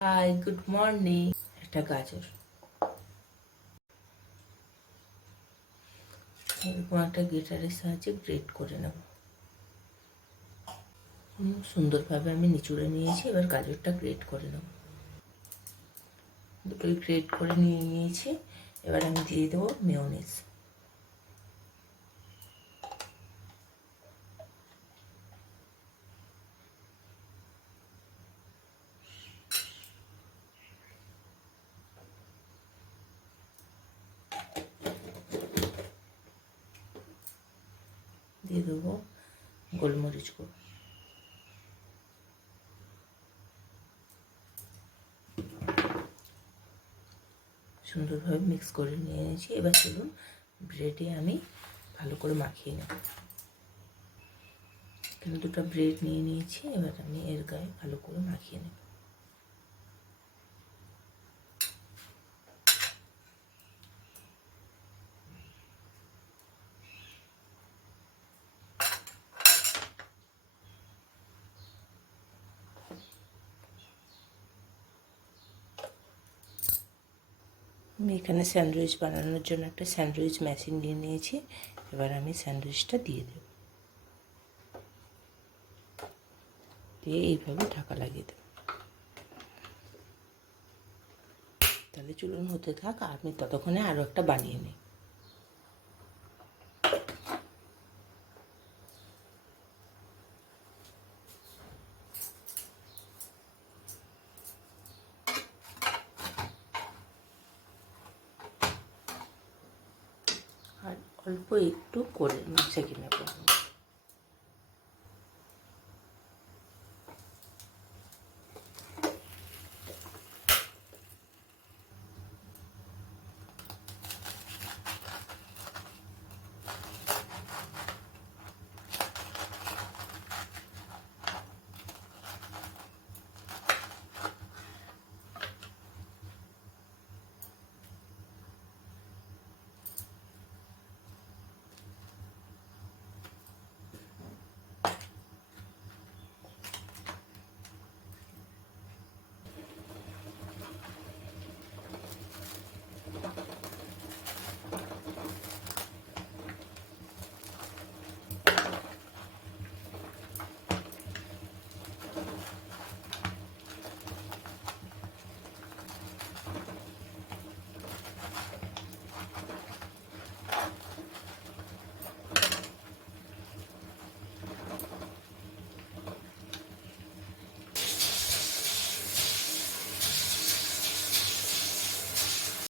High, good morning. একটা গাজর এরকম একটা গ্রেটারের সাহায্যে গ্রেট করে নেব। সুন্দরভাবে আমি নিচুড়ে নিয়েছি, এবার গাজরটা গ্রেট করে নেব। দুটোই গ্রেট করে নিয়ে নিয়েছি। এবার আমি দিয়ে দেবো মেয়োনিজ। দিয়ে দেবো গোলমরিচ গুঁড়ো। সুন্দরভাবে মিক্স করে নিয়ে নিয়েছি। এবার চলুন ব্রেডে আমি ভালো করে মাখিয়ে নেব। এখানে দুটো ব্রেড নিয়ে নিয়েছি, এবার আমি এর গায়ে ভালো করে মাখিয়ে নেব। আমি এখানে স্যান্ডউইচ বানানোর জন্য একটা স্যান্ডউইচ মেশিন নিয়ে নিয়েছি। এবার আমি স্যান্ডউইচটা দিয়ে দেব, দিয়ে এইভাবে ঢাকা লাগিয়ে দেব। তাহলে চলুন হতে থাক, আমি ততক্ষণে আরও একটা বানিয়ে নিই। আর অল্প একটু করে সেঁকে নেব।